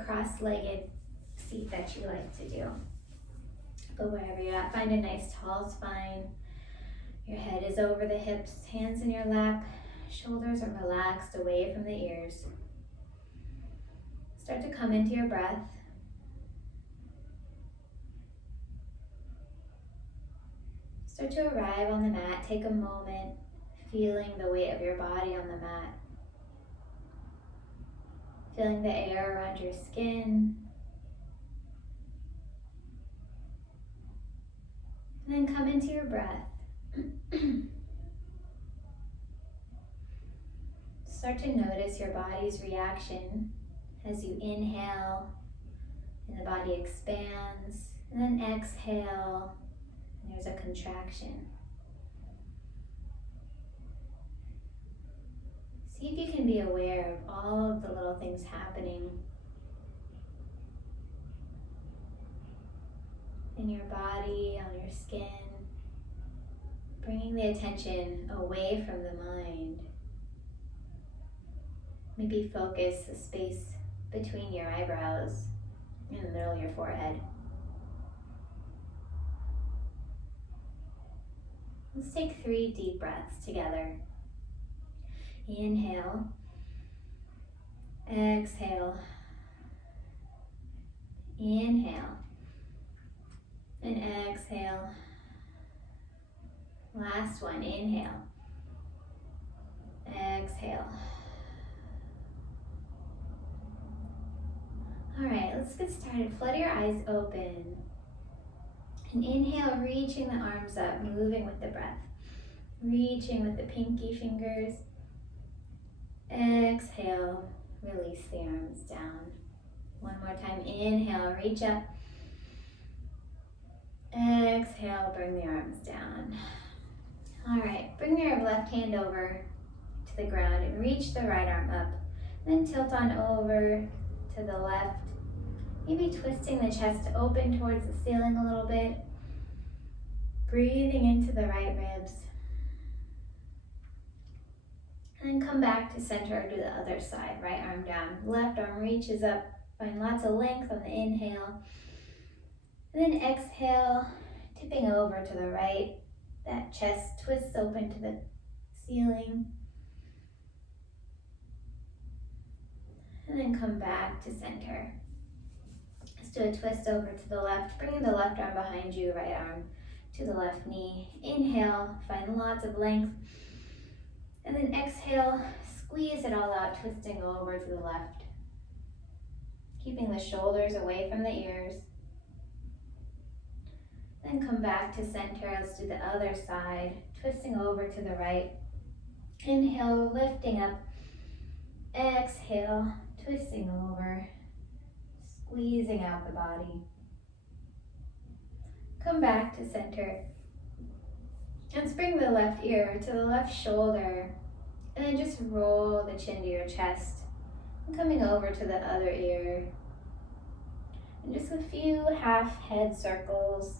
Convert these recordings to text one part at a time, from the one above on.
a cross-legged seat that you like to do. But wherever you're at, find a nice tall spine. Your head is over the hips, hands in your lap, shoulders are relaxed away from the ears. Start to come into your breath. Start to arrive on the mat. Take a moment, feeling the weight of your body on the mat. Feeling the air around your skin. And then come into your breath. Start to notice your body's reaction as you inhale and the body expands, and then exhale and there's a contraction. See if you can be aware of all of the little things happening in your body, on your skin, bringing the attention away from the mind. Maybe focus the space between your eyebrows in the middle of your forehead. Let's take 3 deep breaths together. Inhale, exhale, inhale, and exhale. Last one, inhale, exhale. All right, let's get started. Flood your eyes open. And inhale, reaching the arms up, moving with the breath. Reaching with the pinky fingers. Exhale, release the arms down. One more time, inhale, reach up. Exhale, bring the arms down. All right, bring your left hand over to the ground and reach the right arm up. Then tilt on over to the left. Maybe twisting the chest open towards the ceiling a little bit. Breathing into the right ribs. And then come back to center, do the other side. Right arm down, left arm reaches up. Find lots of length on the inhale. And then exhale, tipping over to the right. That chest twists open to the ceiling. And then come back to center. Let's do a twist over to the left, bringing the left arm behind you, right arm to the left knee. Inhale, find lots of length. And then exhale, squeeze it all out, twisting over to the left. Keeping the shoulders away from the ears. Then come back to center. Let's do the other side, twisting over to the right. Inhale, lifting up. Exhale, twisting over, squeezing out the body. Come back to center. And bring the left ear to the left shoulder. And then just roll the chin to your chest. And coming over to the other ear. And just a few half head circles.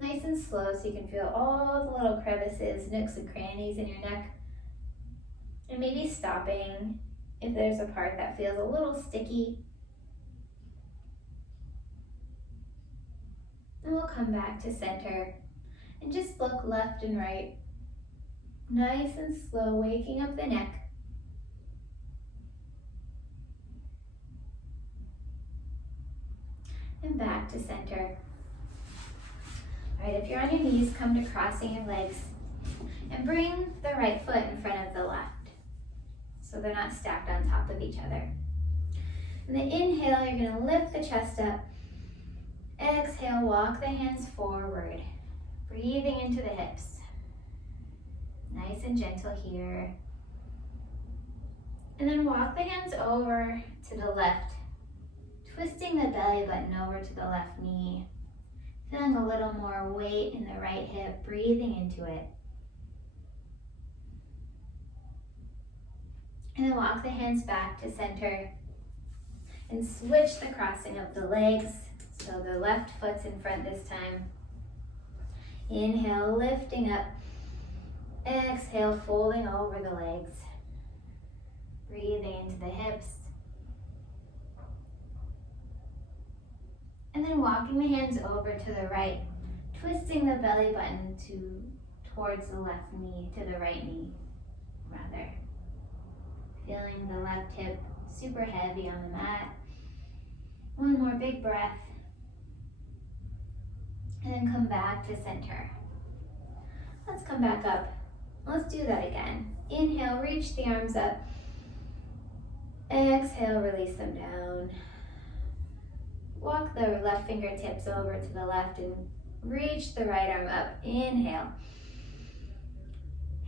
Nice and slow so you can feel all the little crevices, nooks and crannies in your neck. And maybe stopping if there's a part that feels a little sticky. And we'll come back to center and just look left and right. Nice and slow, waking up the neck. And back to center. All right, if you're on your knees, come to crossing your legs and bring the right foot in front of the left so they're not stacked on top of each other. And then inhale, you're going to lift the chest up. Exhale, walk the hands forward, breathing into the hips. Nice and gentle here. And then walk the hands over to the left, twisting the belly button over to the left knee. Feeling a little more weight in the right hip, breathing into it. And then walk the hands back to center and switch the crossing of the legs. So the left foot's in front this time. Inhale, lifting up. Exhale, folding over the legs. Breathing into the hips. And then walking the hands over to the right, twisting the belly button towards the left knee, to the right knee, rather. Feeling the left hip super heavy on the mat. One more big breath. And then come back to center. Let's come back up. Let's do that again. Inhale, reach the arms up. Exhale, release them down. Walk the left fingertips over to the left and reach the right arm up. Inhale.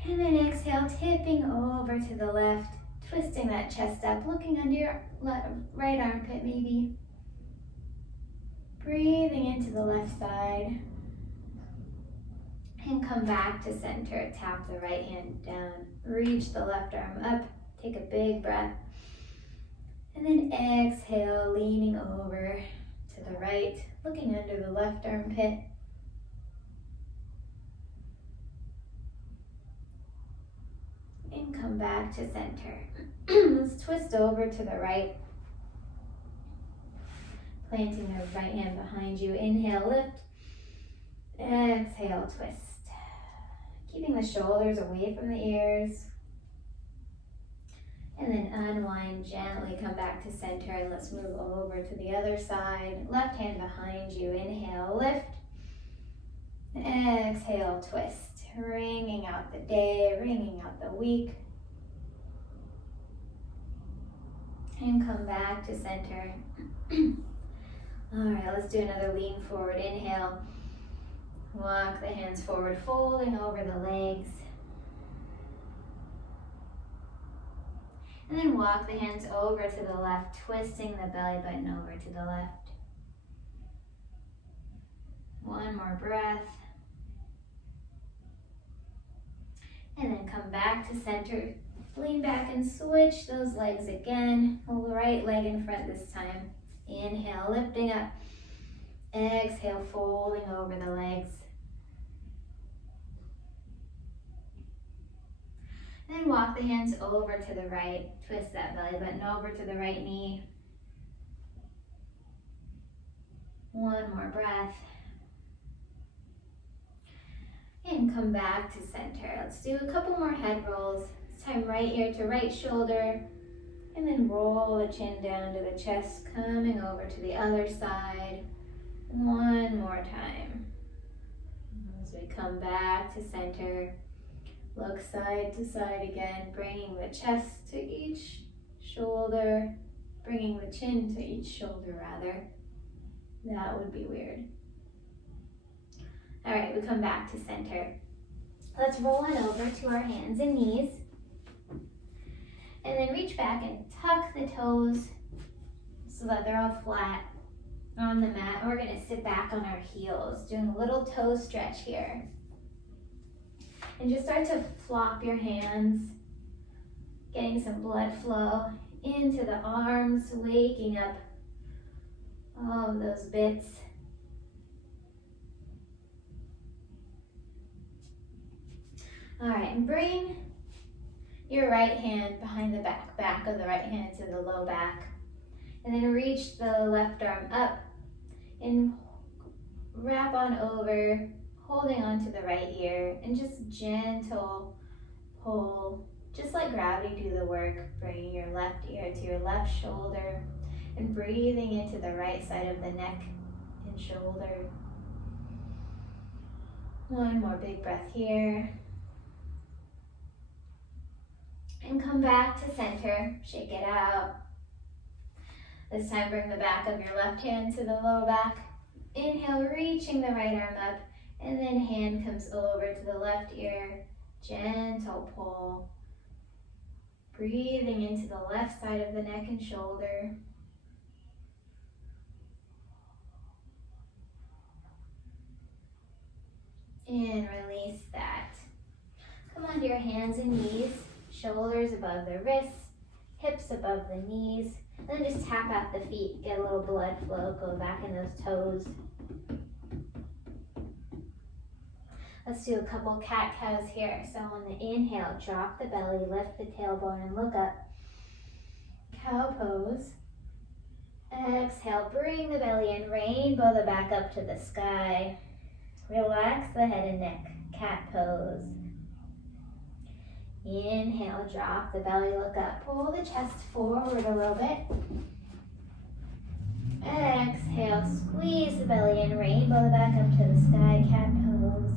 And then exhale, tipping over to the left, twisting that chest up, looking under your right armpit maybe. Breathing into the left side. And come back to center. Tap the right hand down. Reach the left arm up. Take a big breath. And then exhale, leaning over to the right, looking under the left armpit. And come back to center. Let's twist over to the right. Planting the right hand behind you. Inhale, lift. Exhale, twist. Keeping the shoulders away from the ears. And then unwind gently, come back to center, and let's move over to the other side. Left hand behind you. Inhale, lift. Exhale, twist. Wringing out the day, wringing out the week. And come back to center. All right, let's do another lean forward. Inhale. Walk the hands forward, folding over the legs. And then walk the hands over to the left, twisting the belly button over to the left. One more breath. And then come back to center. Lean back and switch those legs again. Hold the right leg in front this time. Inhale, lifting up. Exhale, folding over the legs. Then walk the hands over to the right. Twist that belly button over to the right knee. One more breath. And come back to center. Let's do a couple more head rolls. This time right ear to right shoulder. And then roll the chin down to the chest, coming over to the other side. One more time. As we come back to center, look side to side again, bringing the chest to each shoulder, bringing the chin to each shoulder rather. That would be weird. All right, we come back to center. Let's roll on over to our hands and knees. And then reach back and tuck the toes so that they're all flat on the mat. We're gonna sit back on our heels, doing a little toe stretch here. And just start to flop your hands, getting some blood flow into the arms, waking up all of those bits. All right, and bring your right hand behind the back of the right hand to the low back. And then reach the left arm up and wrap on over, holding onto the right ear, and just gentle pull, just let gravity do the work, bringing your left ear to your left shoulder and breathing into the right side of the neck and shoulder. One more big breath here. And come back to center, shake it out. This time bring the back of your left hand to the low back. Inhale, reaching the right arm up, and then hand comes over to the left ear. Gentle pull. Breathing into the left side of the neck and shoulder. And release that. Come onto your hands and knees, shoulders above the wrists, hips above the knees, and then just tap out the feet, get a little blood flow, go back in those toes. Let's do a couple cat-cows here. So on the inhale, drop the belly, lift the tailbone, and look up. Cow pose. Exhale, bring the belly in, rainbow the back up to the sky. Relax the head and neck, cat pose. Inhale, drop the belly, look up, pull the chest forward a little bit. Exhale, squeeze the belly in, rainbow the back up to the sky, cat pose.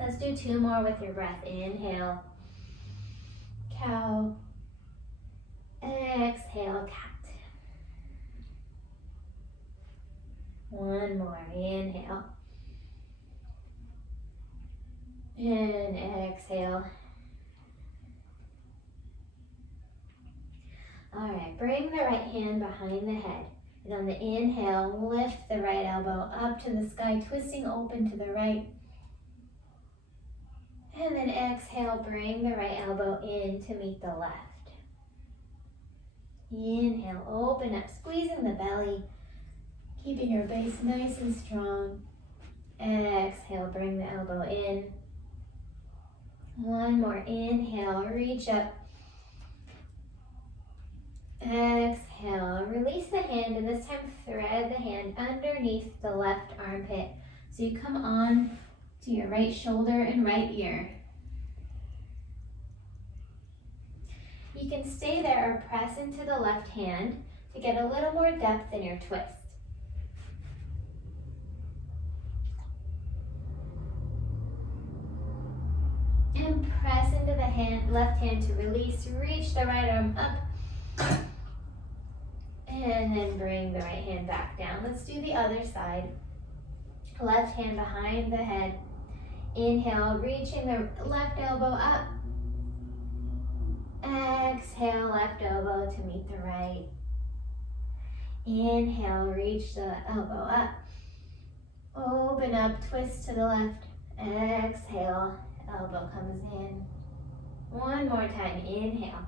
Let's do 2 more with your breath. Inhale, cow. Exhale, cat. 1 more, inhale. And exhale. All right, bring the right hand behind the head. And on the inhale, lift the right elbow up to the sky, twisting open to the right. And then exhale, bring the right elbow in to meet the left. Inhale, open up, squeezing the belly, keeping your base nice and strong. Exhale, bring the elbow in. 1 more, inhale, reach up. Exhale, release the hand, and this time thread the hand underneath the left armpit. So you come on to your right shoulder and right ear. You can stay there or press into the left hand to get a little more depth in your twist. And press into the left hand to release. Reach the right arm up. And then bring the right hand back down. Let's do the other side. Left hand behind the head. Inhale, reaching the left elbow up. Exhale, left elbow to meet the right. Inhale, reach the elbow up. Open up, twist to the left. Exhale, elbow comes in. 1 more time, inhale.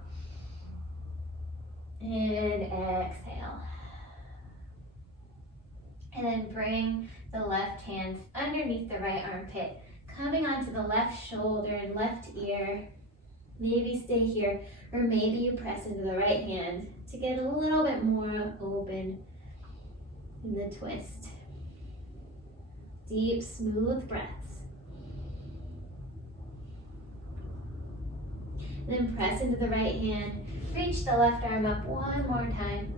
And exhale. And then bring the left hand underneath the right armpit, coming onto the left shoulder and left ear. Maybe stay here, or maybe you press into the right hand to get a little bit more open in the twist. Deep, smooth breaths. Then press into the right hand. Reach the left arm up 1 more time.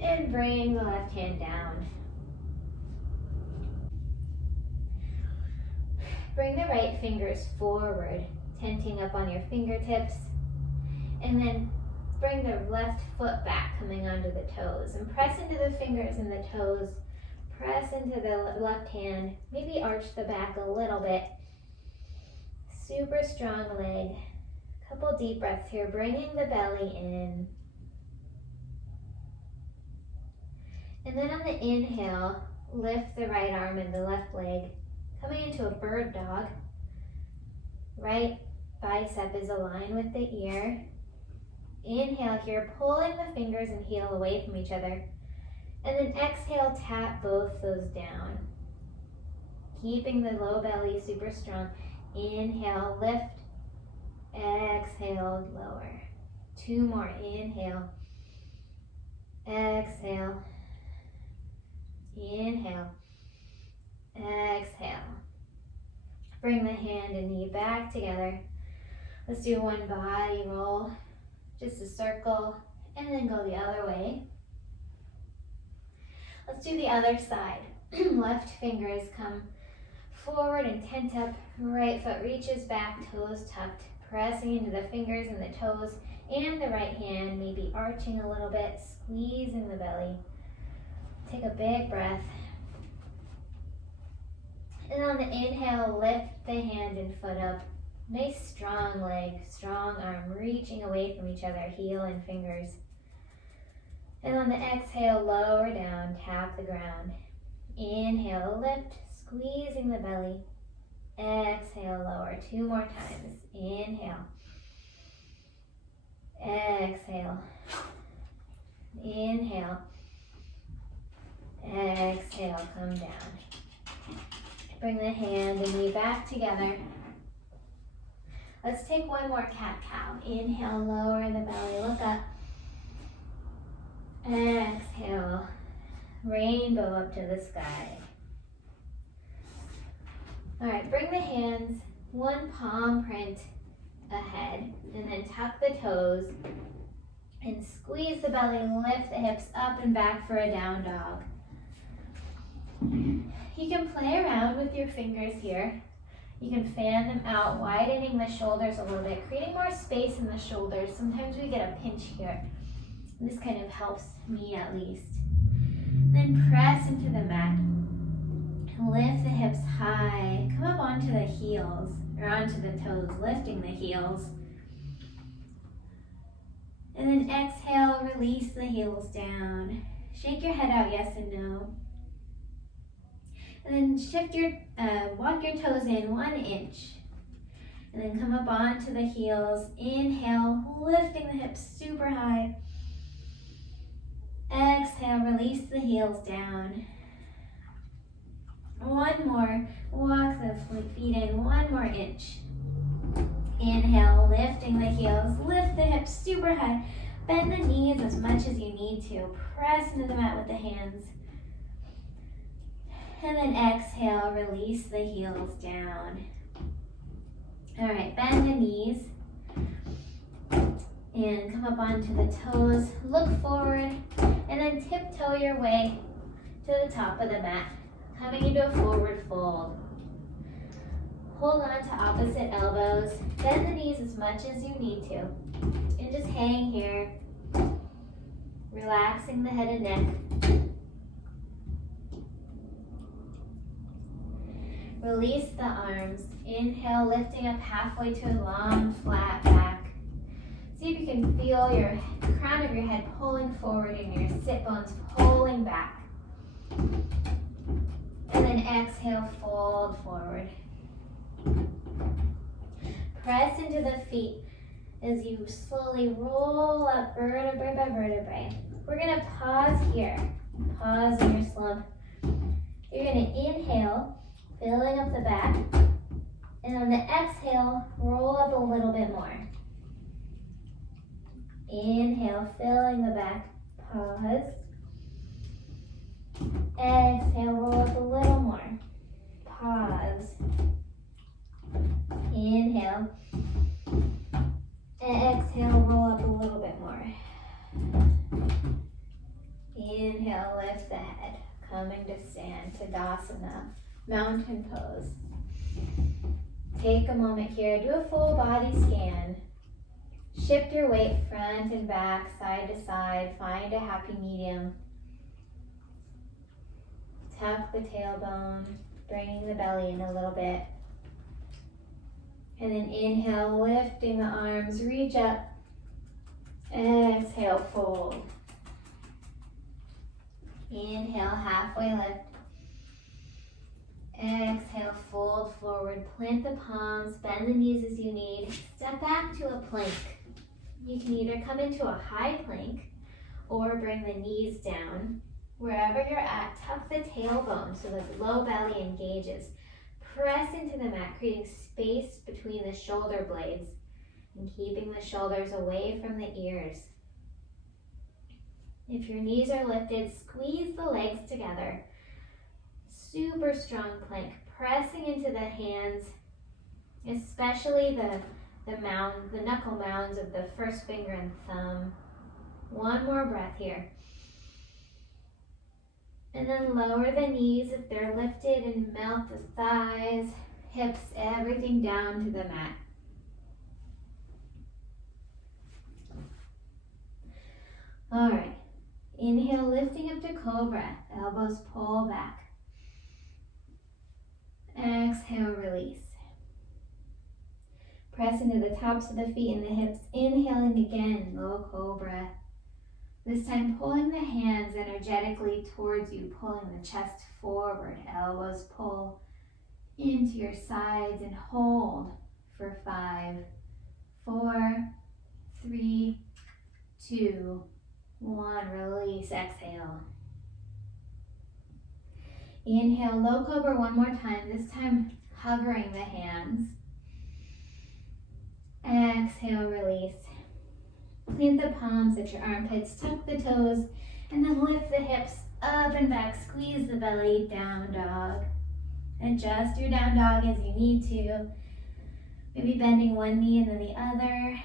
And bring the left hand down. Bring the right fingers forward, tenting up on your fingertips. And then bring the left foot back, coming onto the toes. And press into the fingers and the toes. Press into the left hand. Maybe arch the back a little bit. Super strong leg. Couple deep breaths here, bringing the belly in. And then on the inhale, lift the right arm and the left leg, coming into a bird dog. Right bicep is aligned with the ear. Inhale here, pulling the fingers and heel away from each other. And then exhale, tap both those down. Keeping the low belly super strong. Inhale, lift. Exhale, lower. 2 more, inhale. Exhale. Inhale. Exhale. Bring the hand and knee back together. Let's do 1 body roll. Just a circle, and then go the other way. Let's do the other side. Left fingers come forward and tent up. Right foot reaches back, toes tucked. Pressing into the fingers and the toes, and the right hand maybe arching a little bit, squeezing the belly. Take a big breath. And on the inhale, lift the hand and foot up. Nice strong leg, strong arm, reaching away from each other, heel and fingers. And on the exhale, lower down, tap the ground. Inhale, lift, squeezing the belly. Exhale, lower. 2 more times. Inhale. Exhale. Inhale. Exhale, come down. Bring the hand and knee back together. Let's take 1 more cat-cow. Inhale, lower the belly, look up. Exhale, rainbow up to the sky. All right, bring the hands one palm print ahead, and then tuck the toes and squeeze the belly, lift the hips up and back for a down dog. You can play around with your fingers here. You can fan them out, widening the shoulders a little bit, creating more space in the shoulders. Sometimes we get a pinch here. This kind of helps me at least. Then press into the mat. Lift the hips high. Come up onto the heels, or onto the toes, lifting the heels. And then exhale, release the heels down. Shake your head out, yes and no. And then shift walk your toes in 1 inch. And then come up onto the heels. Inhale, lifting the hips super high. Exhale, release the heels down. One more, walk the feet in 1 more inch. Inhale, lifting the heels, lift the hips super high. Bend the knees as much as you need to. Press into the mat with the hands. And then exhale, release the heels down. All right, bend the knees. And come up onto the toes. Look forward. And then tiptoe your way to the top of the mat. Coming into a forward fold. Hold on to opposite elbows. Bend the knees as much as you need to. And just hang here. Relaxing the head and neck. Release the arms. Inhale, lifting up halfway to a long, flat back. See if you can feel your crown of your head pulling forward and your sit bones pulling back. And then exhale, fold forward. Press into the feet as you slowly roll up vertebrae by vertebrae. We're gonna pause here. Pause in your slump. You're gonna inhale, filling up the back. And on the exhale, roll up a little bit more. Inhale, filling the back. Pause. Exhale, roll up a little more. Pause. Inhale. Exhale, roll up a little bit more. Inhale, lift the head. Coming to stand, Tadasana, mountain pose. Take a moment here, do a full body scan. Shift your weight front and back, side to side. Find a happy medium. Tuck the tailbone, bringing the belly in a little bit. And then inhale, lifting the arms, reach up. Exhale, fold. Inhale, halfway lift. Exhale, fold forward. Plant the palms, bend the knees as you need. Step back to a plank. You can either come into a high plank or bring the knees down. Wherever you're at, tuck the tailbone so that the low belly engages. Press into the mat, creating space between the shoulder blades and keeping the shoulders away from the ears. If your knees are lifted, squeeze the legs together. Super strong plank, pressing into the hands, especially the knuckle mounds of the first finger and thumb. One more breath here. And then lower the knees if they're lifted and melt the thighs, hips, everything down to the mat. All right. Inhale, lifting up to cobra. Elbows pull back. Exhale, release. Press into the tops of the feet and the hips. Inhaling again, low cobra. This time pulling the hands energetically towards you, pulling the chest forward. Elbows pull into your sides and hold for 5, 4, 3, 2, 1. Release, exhale. Inhale, low cobra one more time, this time hovering the hands. Exhale, release. Plant the palms at your armpits, tuck the toes, And then lift the hips up and back, squeeze the belly, down dog. Adjust your down dog as you need to. Maybe bending one knee and then the other.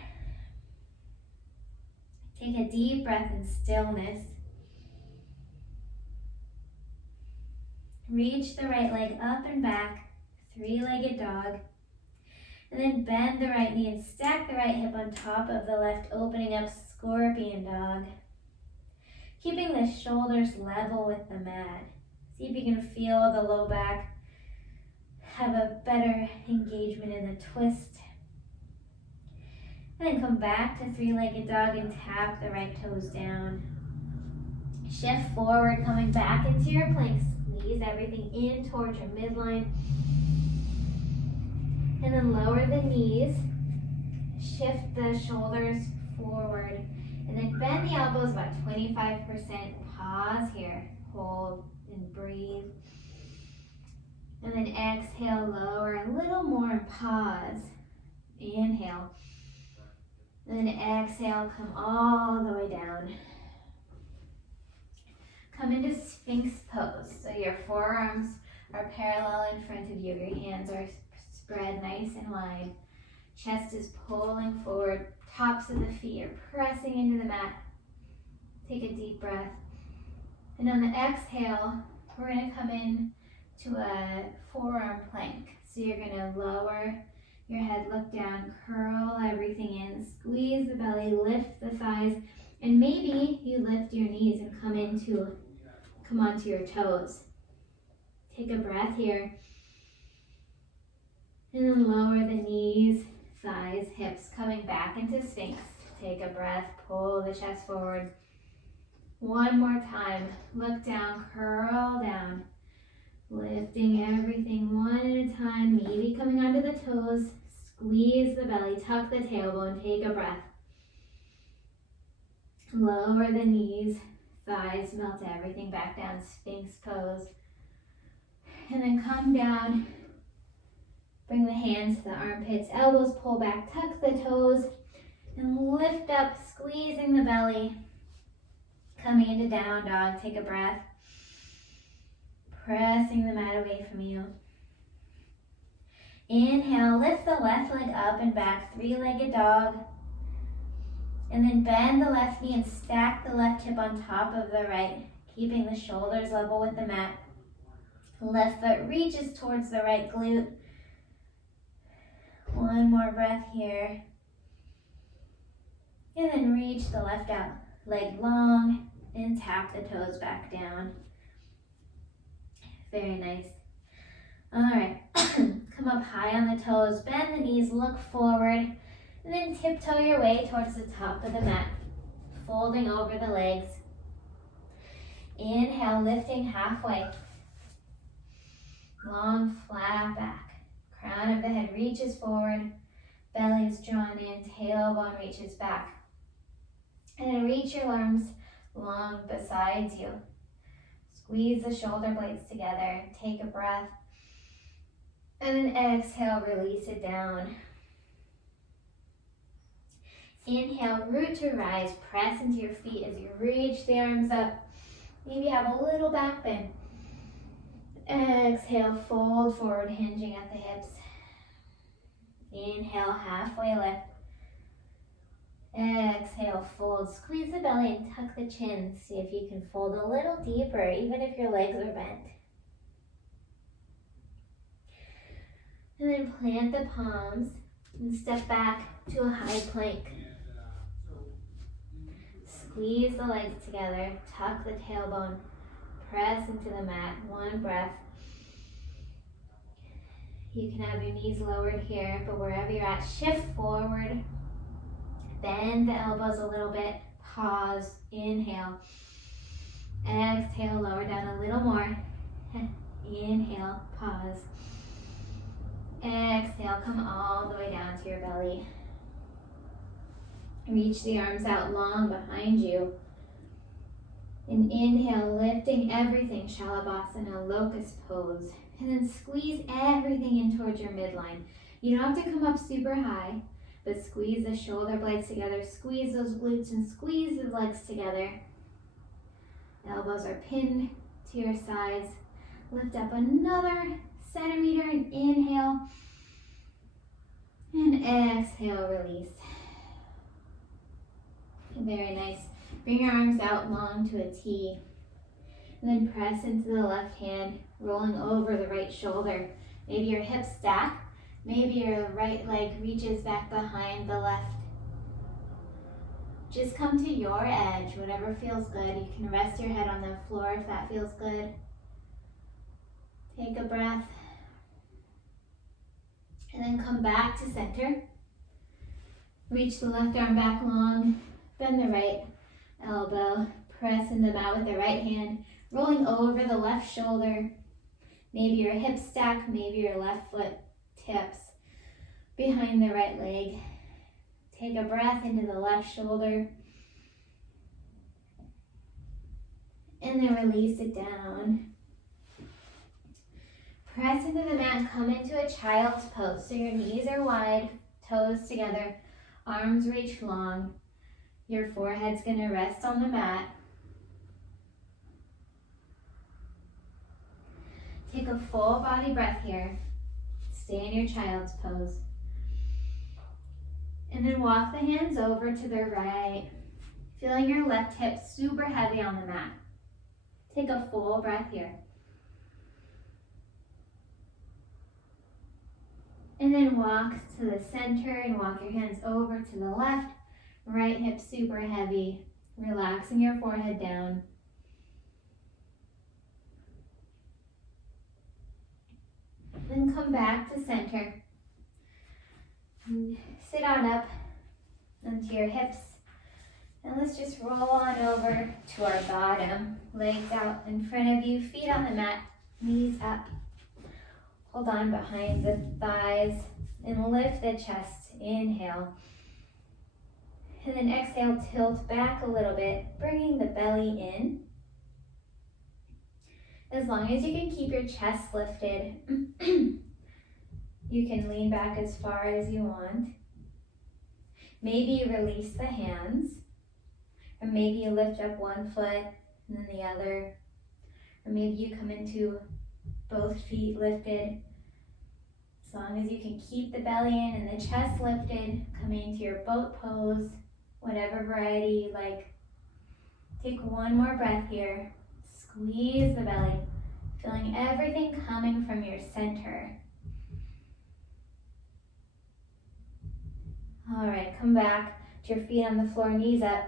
Take a deep breath in stillness. Reach the right leg up and back, three-legged dog. And then bend the right knee and stack the right hip on top of the left, opening up scorpion dog. Keeping the shoulders level with the mat. See if you can feel the low back. Have a better engagement in the twist. And then come back to three-legged dog and tap the right toes down. Shift forward, coming back into your plank. Squeeze everything in towards your midline. And then lower the knees. Shift the shoulders forward. And then bend the elbows about 25%. Pause here. Hold and breathe. And then exhale, lower a little more and pause. Inhale. And then exhale, come all the way down. Come into Sphinx pose. So your forearms are parallel in front of you. Your hands are spread nice and wide. Chest is pulling forward. Tops of the feet are pressing into the mat. Take a deep breath. And on the exhale, we're going to come in to a forearm plank. So you're going to lower your head, look down, curl everything in, squeeze the belly, lift the thighs, and maybe you lift your knees and come onto your toes. Take a breath here. And then lower the knees, thighs, hips, coming back into Sphinx. Take a breath, pull the chest forward. One more time. Look down, curl down. Lifting everything one at a time, maybe coming onto the toes. Squeeze the belly, tuck the tailbone, take a breath. Lower the knees, thighs, melt everything back down, Sphinx pose. And then come down. Bring the hands to the armpits, elbows pull back, tuck the toes, and lift up, squeezing the belly. Coming into down dog, take a breath. Pressing the mat away from you. Inhale, lift the left leg up and back, three-legged dog. And then bend the left knee and stack the left hip on top of the right, keeping the shoulders level with the mat. Left foot reaches towards the right glute. One more breath here. And then reach the left out, leg long, and tap the toes back down. Very nice. All right, come up high on the toes, bend the knees, look forward, and then tiptoe your way towards the top of the mat, folding over the legs. Inhale, lifting halfway. Long, flat back. Crown of the head reaches forward, belly is drawn in, tailbone reaches back. And then reach your arms long beside you. Squeeze the shoulder blades together, take a breath. And then exhale, release it down. Inhale, root to rise, press into your feet as you reach the arms up. Maybe have a little back bend. Exhale, fold forward, hinging at the hips. Inhale, halfway lift. Exhale, fold, squeeze the belly and tuck the chin. See if you can fold a little deeper, even if your legs are bent. And then plant the palms and step back to a high plank. Squeeze the legs together, tuck the tailbone, press into the mat, one breath. You can have your knees lowered here, but wherever you're at, shift forward. Bend the elbows a little bit, pause, inhale. Exhale, lower down a little more. Inhale, pause. Exhale, come all the way down to your belly. Reach the arms out long behind you. And inhale, lifting everything, Shalabhasana, locust pose. And then squeeze everything in towards your midline. You don't have to come up super high, but squeeze the shoulder blades together, squeeze those glutes and squeeze the legs together. Elbows are pinned to your sides. Lift up another centimeter and inhale. And exhale, release. Very nice. Bring your arms out long to a T. And then press into the left hand, rolling over the right shoulder. Maybe your hips stack. Maybe your right leg reaches back behind the left. Just come to your edge, whatever feels good. You can rest your head on the floor if that feels good. Take a breath. And then come back to center. Reach the left arm back long. Bend the right elbow. Press in the mat with the right hand. Rolling over the left shoulder. Maybe your hips stack. Maybe your left foot tips behind the right leg. Take a breath into the left shoulder. And then release it down. Press into the mat and come into a child's pose. So your knees are wide, toes together, arms reach long. Your forehead's gonna rest on the mat. Take a full body breath here. Stay in your child's pose. And then walk the hands over to the right, feeling your left hip super heavy on the mat. Take a full breath here. And then walk to the center and walk your hands over to the left. Right hip super heavy, relaxing your forehead down. Then come back to center. And sit on up onto your hips. And let's just roll on over to our bottom. Legs out in front of you, feet on the mat, knees up. Hold on behind the thighs and lift the chest. Inhale. And then exhale, tilt back a little bit, bringing the belly in. As long as you can keep your chest lifted, you can lean back as far as you want. Maybe you release the hands, or maybe you lift up one foot and then the other, or maybe you come into both feet lifted. As long as you can keep the belly in and the chest lifted, coming into your boat pose, whatever variety you like. Take one more breath here. Squeeze the belly, feeling everything coming from your center. All right, come back to your feet on the floor, knees up.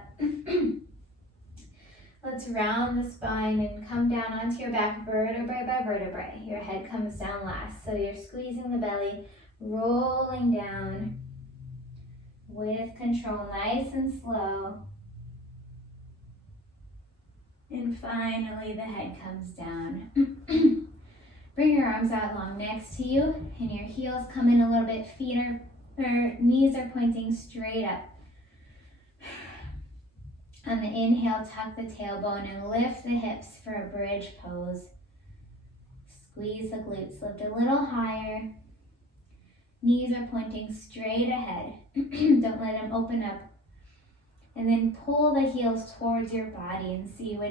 Let's round the spine and come down onto your back, vertebrae by vertebrae. Your head comes down last, so you're squeezing the belly, rolling down with control, nice and slow. And finally, the head comes down. Bring your arms out long next to you, and your heels come in a little bit. Knees are pointing straight up. On the inhale, tuck the tailbone and lift the hips for a bridge pose. Squeeze the glutes, lift a little higher. Knees are pointing straight ahead. Don't let them open up. And then pull the heels towards your body and feel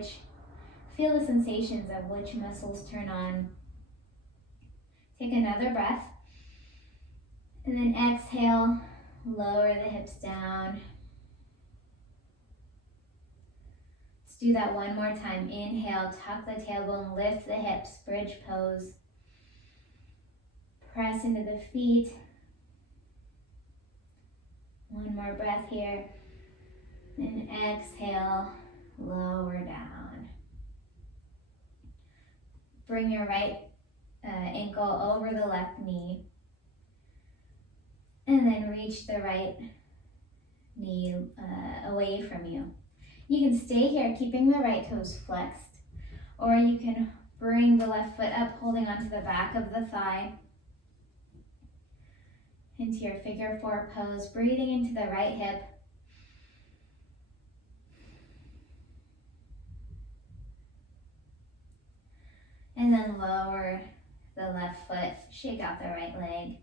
the sensations of which muscles turn on. Take another breath. And then exhale, lower the hips down. Let's do that one more time. Inhale, tuck the tailbone, lift the hips, bridge pose. Press into the feet. One more breath here. And exhale, lower down. Bring your right ankle over the left knee. And then reach the right knee away from you. You can stay here, keeping the right toes flexed. Or you can bring the left foot up, holding onto the back of the thigh. Into your figure four pose, breathing into the right hip. And then lower the left foot, shake out the right leg.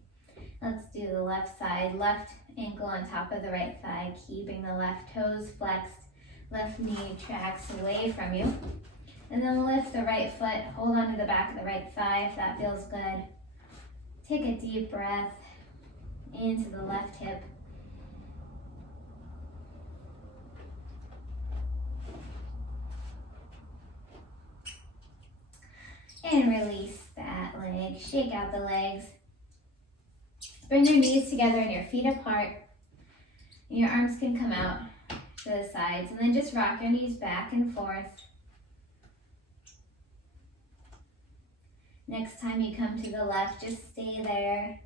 Let's do the left side, left ankle on top of the right thigh, keeping the left toes flexed. Left knee tracks away from you. And then lift the right foot, hold onto the back of the right thigh if that feels good. Take a deep breath into the left hip. And release that leg, shake out the legs. Bring your knees together and your feet apart. And your arms can come out to the sides. And then just rock your knees back and forth. Next time you come to the left, just stay there.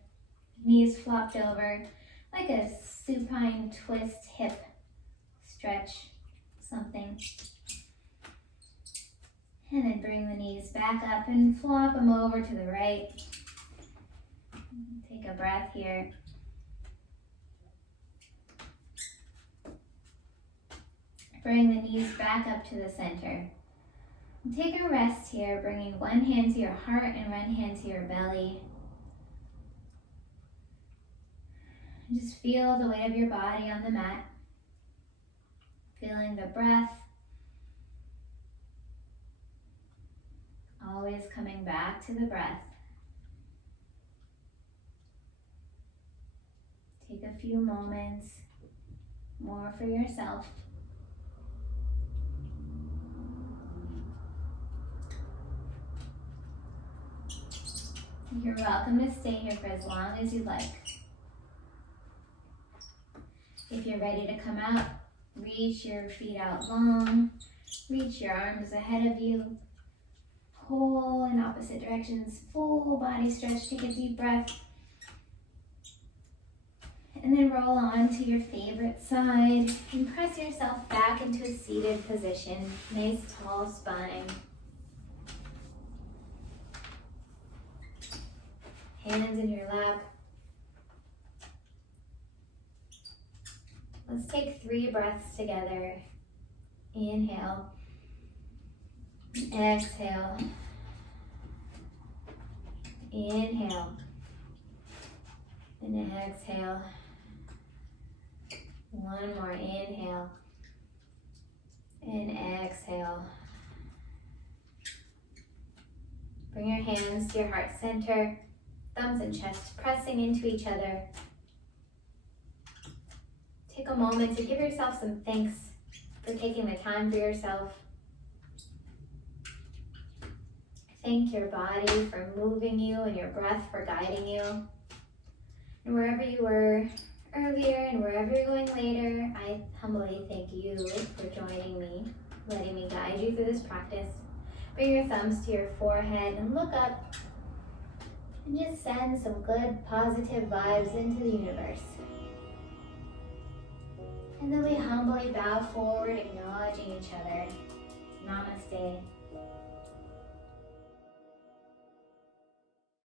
Knees flopped over, like a supine twist hip stretch, something. And then bring the knees back up and flop them over to the right. Take a breath here. Bring the knees back up to the center. Take a rest here, bringing one hand to your heart and one hand to your belly. Just feel the weight of your body on the mat. Feeling the breath. Always coming back to the breath. Take a few moments more for yourself. You're welcome to stay here for as long as you'd like. If you're ready to come out, reach your feet out long, reach your arms ahead of you, pull in opposite directions, full body stretch, take a deep breath, and then roll on to your favorite side and press yourself back into a seated position, nice tall spine. Hands in your lap. Let's take 3 breaths together. Inhale. Exhale. Inhale. And exhale. One more. Inhale. And exhale. Bring your hands to your heart center. Thumbs and chest pressing into each other. Take a moment to give yourself some thanks for taking the time for yourself. Thank your body for moving you and your breath for guiding you. And wherever you were earlier and wherever you're going later, I humbly thank you for joining me, letting me guide you through this practice. Bring your thumbs to your forehead and look up. And just send some good, positive vibes into the universe. And then we humbly bow forward, acknowledging each other. Namaste.